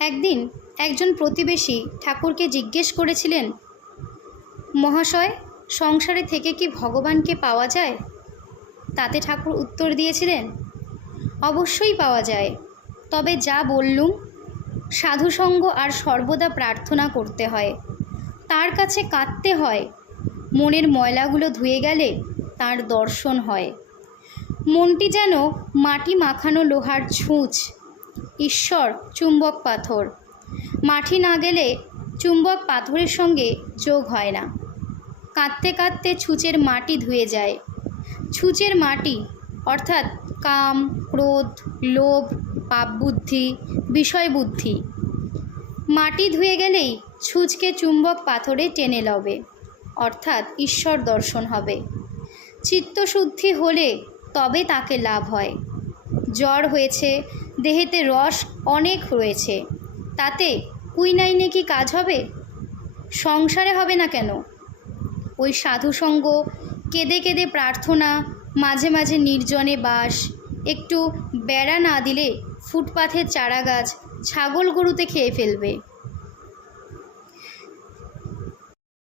একদিন একজন প্রতিবেশী ঠাকুরকে জিজ্ঞেস করেছিলেন, মহাশয়, সংসারে থেকে কি ভগবানকে পাওয়া যায়? তাতে ঠাকুর উত্তর দিয়েছিলেন, অবশ্যই পাওয়া যায়, তবে যা বললুম, সাধুসঙ্গ আর সর্বদা প্রার্থনা করতে হয়, তার কাছে কাঁদতে হয়। মনের ময়লাগুলো ধুয়ে গেলে তার দর্শন হয়। মনটি যেন মাটি মাখানো লোহার ছুঁচ, ঈশ্বর চুম্বক পাথর। মাটি না গেলে চুম্বক পাথরের সঙ্গে যোগ হয় না। কাঁদতে কাঁদতে ছুঁচের মাটি ধুয়ে যায়। ছুঁচের মাটি অর্থাৎ কাম, ক্রোধ, লোভ, পাপবুদ্ধি, বিষয়বুদ্ধি। মাটি ধুয়ে গেলেই ছুঁচকে চুম্বক পাথরে টেনে লবে, অর্থাৎ ঈশ্বর দর্শন হবে। চিত্তশুদ্ধি হলে তবে তাকে লাভ হয়। জ্বর হয়েছে, দেহেতে রস অনেক রয়েছে, তাতে কুইনাইনে কি কাজ হবে? সংসারে হবে না কেন? ওই সাধুসঙ্গ, কেঁদে কেঁদে প্রার্থনা, মাঝে মাঝে নির্জনে বাস, একটু বেড়া না দিলে ফুটপাথের চারাগাছ ছাগল গরুতে খেয়ে ফেলবে।